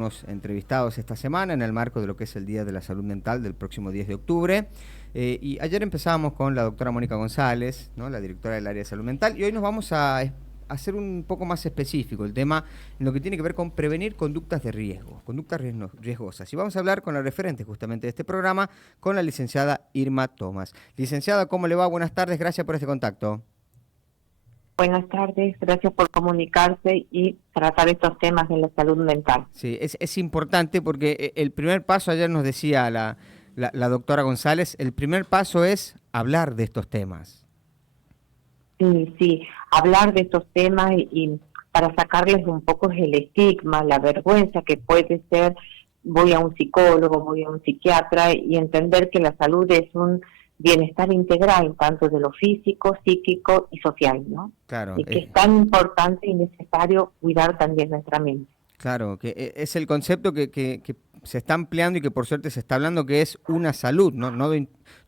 Hemos entrevistados esta semana en el marco de lo que es el Día de la Salud Mental del próximo 10 de octubre. Y ayer empezábamos con la doctora Mónica González, ¿no?, la directora del área de salud mental, y hoy nos vamos a hacer un poco más específico el tema en lo que tiene que ver con prevenir conductas de riesgo, conductas riesgosas. Y vamos a hablar con la referente justamente de este programa, con la licenciada Irma Tomás. Licenciada, ¿cómo le va? Buenas tardes, gracias por este contacto. Buenas tardes, gracias por comunicarse y tratar estos temas de la salud mental. Sí, es importante porque el primer paso, ayer nos decía la doctora González, el primer paso es hablar de estos temas. Sí, hablar de estos temas y para sacarles un poco el estigma, la vergüenza que puede ser, voy a un psicólogo, voy a un psiquiatra, y entender que la salud es un bienestar integral, tanto de lo físico, psíquico y social, ¿no? Claro, Y que es tan importante y necesario cuidar también nuestra mente. claro, que es el concepto que se está ampliando y que por suerte se está hablando, que es una salud, ¿no?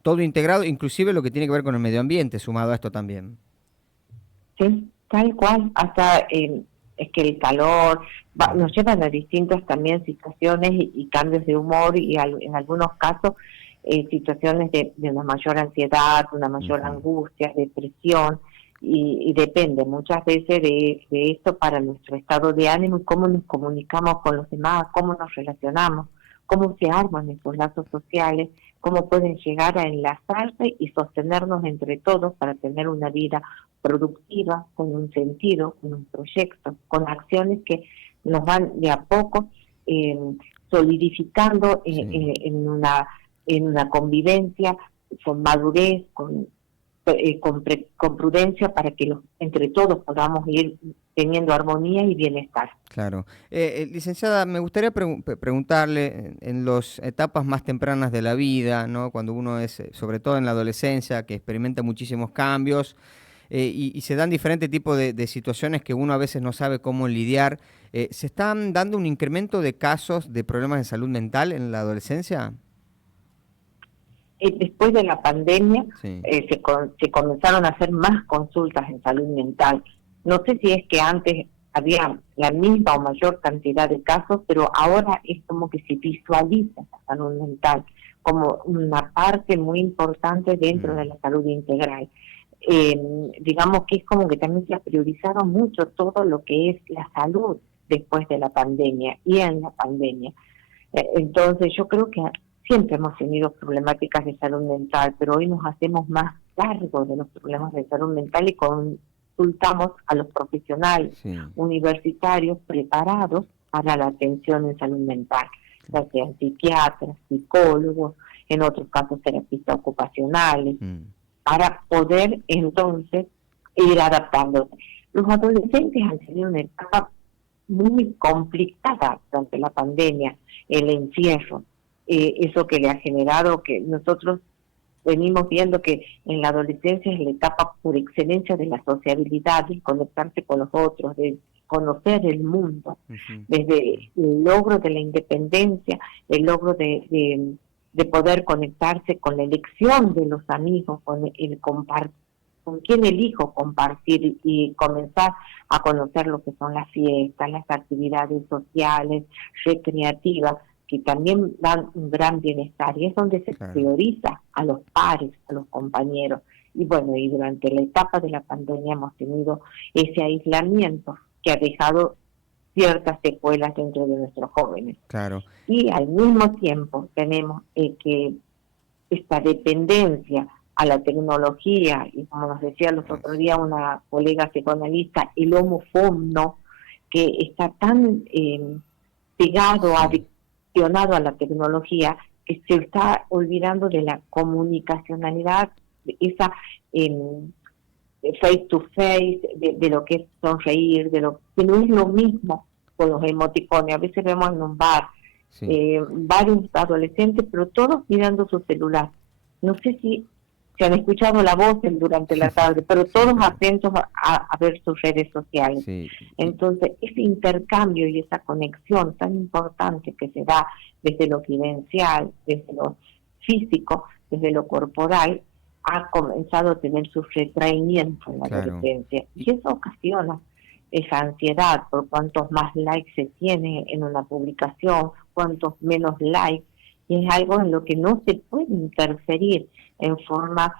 Todo integrado, inclusive lo que tiene que ver con el medio ambiente, sumado a esto también. Sí, tal cual, hasta es que el calor nos llevan a distintas también situaciones y cambios de humor y en algunos casos situaciones de una mayor ansiedad, una mayor Ujú. angustia, depresión, y depende muchas veces de esto para nuestro estado de ánimo y cómo nos comunicamos con los demás, cómo nos relacionamos, cómo se arman estos lazos sociales, cómo pueden llegar a enlazarse y sostenernos entre todos para tener una vida productiva, con un sentido, con un proyecto, con acciones que nos van de a poco eh, solidificando Sí. en una convivencia con madurez, con prudencia, para que entre todos podamos ir teniendo armonía y bienestar. Claro. Licenciada, me gustaría preguntarle, en las etapas más tempranas de la vida, ¿no?, cuando uno es, sobre todo en la adolescencia, que experimenta muchísimos cambios, y se dan diferentes tipos de situaciones que uno a veces no sabe cómo lidiar, ¿se están dando un incremento de casos de problemas de salud mental en la adolescencia? Después de la pandemia Sí. se comenzaron a hacer más consultas en salud mental. No sé si es que antes había la misma o mayor cantidad de casos, pero ahora es como que se visualiza la salud mental como una parte muy importante dentro de Mm. la salud integral. Eh, digamos que es como que también se ha priorizado mucho todo lo que es la salud después de la pandemia y en la pandemia. Entonces yo creo que siempre hemos tenido problemáticas de salud mental, pero hoy nos hacemos más cargo de los problemas de salud mental y consultamos a los profesionales Sí. universitarios preparados para la atención en salud mental, ya sean psiquiatras, psicólogos, en otros casos terapistas ocupacionales, Mm. para poder entonces ir adaptándose. Los adolescentes han tenido una etapa muy complicada durante la pandemia, el encierro, eso que le ha generado que nosotros venimos viendo que en la adolescencia es la etapa por excelencia de la sociabilidad, de conectarse con los otros, de conocer el mundo, Ujú. desde el logro de la independencia, el logro de poder conectarse con la elección de los amigos, con el compartir, con quién elijo compartir y comenzar a conocer lo que son las fiestas, las actividades sociales, recreativas, que también dan un gran bienestar, y es donde se Claro. prioriza a los pares, a los compañeros. Y bueno, y durante la etapa de la pandemia hemos tenido ese aislamiento que ha dejado ciertas secuelas dentro de nuestros jóvenes. Claro. Y al mismo tiempo tenemos que esta dependencia a la tecnología, y como nos decía los otros días una colega psicoanalista, el homofobno, que está tan pegado, Sí. adiccionado a la tecnología, que se está olvidando de la comunicacionalidad, de esa face to face, de lo que es sonreír, de lo que no es lo mismo con los emoticones. A veces vemos en un bar Sí. varios adolescentes, pero todos mirando su celular. No sé si se han escuchado la voz durante la tarde, pero Sí, todos pero atentos a ver sus redes sociales. sí. Entonces, ese intercambio y esa conexión tan importante que se da desde lo vivencial, desde lo físico, desde lo corporal, ha comenzado a tener su retraimiento en la Claro. adolescencia. Y, Y eso ocasiona esa ansiedad por cuantos más likes se tiene en una publicación, cuantos menos likes, y es algo en lo que no se puede interferir en forma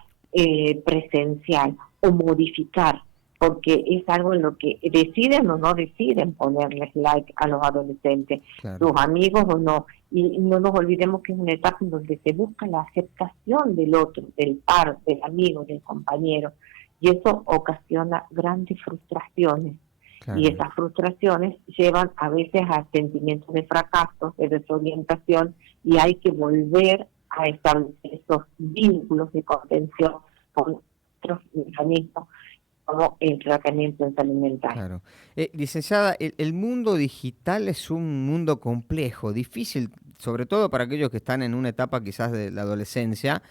presencial o modificar, porque es algo en lo que deciden o no deciden ponerles like a los adolescentes, Claro. sus amigos o no. Y no nos olvidemos que es una etapa en donde se busca la aceptación del otro, del par, del amigo, del compañero, y eso ocasiona grandes frustraciones. Claro. Y esas frustraciones llevan a veces a sentimientos de fracaso, de desorientación, y hay que volver a establecer esos vínculos de contención con otros mecanismos como el tratamiento en salud mental. Claro. Licenciada, el mundo digital es un mundo complejo, difícil, sobre todo para aquellos que están en una etapa quizás de la adolescencia,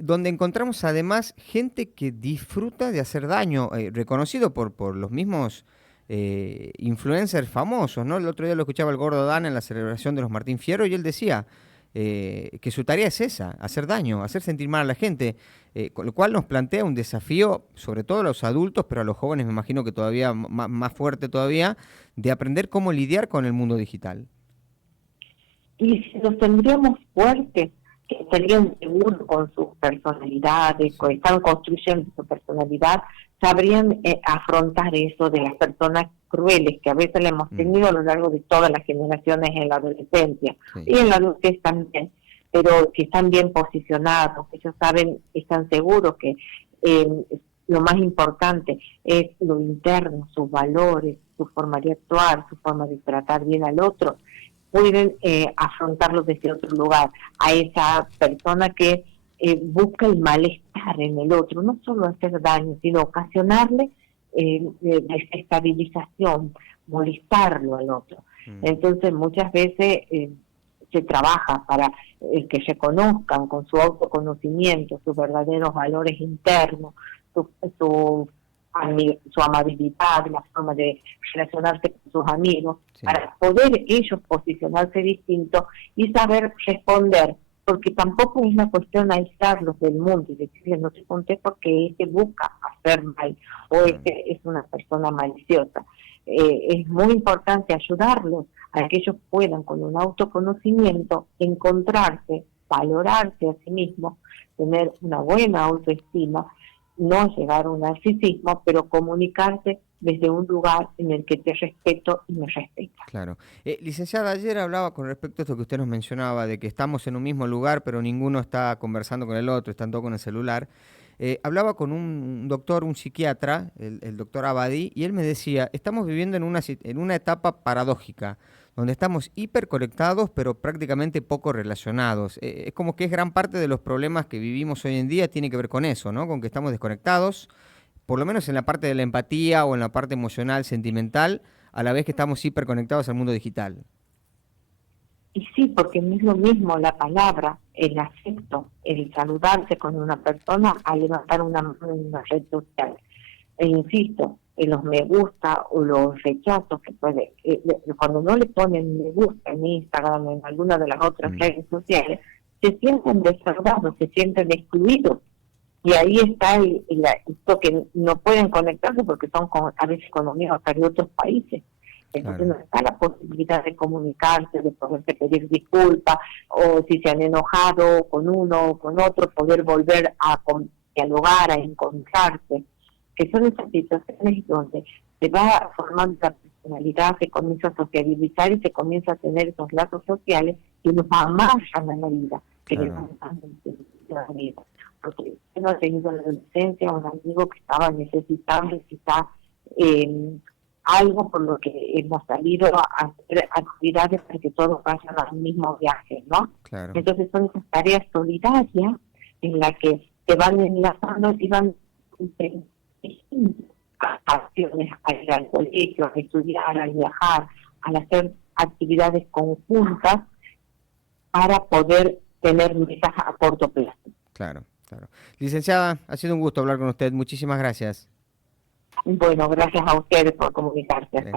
donde encontramos además gente que disfruta de hacer daño, reconocido por los mismos influencers famosos, ¿no? El otro día lo escuchaba el Gordo Dan en la celebración de los Martín Fierro y él decía que su tarea es esa, hacer daño, hacer sentir mal a la gente, con lo cual nos plantea un desafío, sobre todo a los adultos, pero a los jóvenes me imagino que todavía más fuerte todavía, de aprender cómo lidiar con el mundo digital. Y si los tendríamos fuertes, que estarían seguros con sus personalidades, que están construyendo su personalidad, sabrían afrontar eso de las personas crueles que a veces le hemos tenido a lo largo de todas las generaciones en la adolescencia y en la adultez también, pero que están bien posicionados, que ellos saben, están seguros que lo más importante es lo interno, sus valores, su forma de actuar, su forma de tratar bien al otro, pueden afrontarlo desde otro lugar, a esa persona que busca el malestar en el otro, no solo hacer daño, sino ocasionarle desestabilización, molestarlo al otro. Entonces muchas veces se trabaja para que reconozcan con su autoconocimiento sus verdaderos valores internos, su amabilidad, la forma de relacionarse con sus amigos, para poder ellos posicionarse distinto y saber responder, porque tampoco es una cuestión de aislarlos del mundo y decirles no te conté porque este busca hacer mal o este es una persona maliciosa. Es muy importante ayudarlos a que ellos puedan con un autoconocimiento encontrarse, valorarse a sí mismos, tener una buena autoestima, no llegar a un narcisismo, pero comunicarse desde un lugar en el que te respeto y me respeta. Claro. Licenciada, ayer hablaba con respecto a esto que usted nos mencionaba, de que estamos en un mismo lugar, pero ninguno está conversando con el otro, están todos con el celular. Hablaba con un doctor, un psiquiatra, el doctor Abadí, y él me decía, estamos viviendo en una etapa paradójica, donde estamos hiperconectados, pero prácticamente poco relacionados. Es como que es gran parte de los problemas que vivimos hoy en día tiene que ver con eso, ¿no? Con que estamos desconectados, por lo menos en la parte de la empatía o en la parte emocional, sentimental, a la vez que estamos hiperconectados al mundo digital. Y sí, porque no es lo mismo la palabra, el afecto, el saludarse con una persona a levantar una red social. E insisto, en los me gusta o los rechazos que puede, cuando no le ponen me gusta en Instagram o en alguna de las otras redes sociales, se sienten desahogados, se sienten excluidos. Y ahí está esto que no pueden conectarse porque son a veces con amigos hasta de otros países. Entonces no está la posibilidad de comunicarse, de poderse pedir disculpas, o si se han enojado con uno o con otro, poder volver a dialogar, a encontrarse, que son esas situaciones donde se va formando la personalidad, se comienza a sociabilizar y se comienza a tener esos lazos sociales que nos amarran a la vida, que le van dando la vida. Porque yo no he tenido en la adolescencia un amigo que estaba necesitando quizá algo por lo que hemos salido a hacer actividades para que todos vayan al mismo viaje, ¿no? Claro. Entonces son esas tareas solidarias en las que se van enlazando y van acciones, a ir al colegio, a estudiar, a viajar, a hacer actividades conjuntas para poder tener metas a corto plazo. Claro, claro. Licenciada, ha sido un gusto hablar con usted. Muchísimas gracias. Bueno, gracias a ustedes por comunicarse.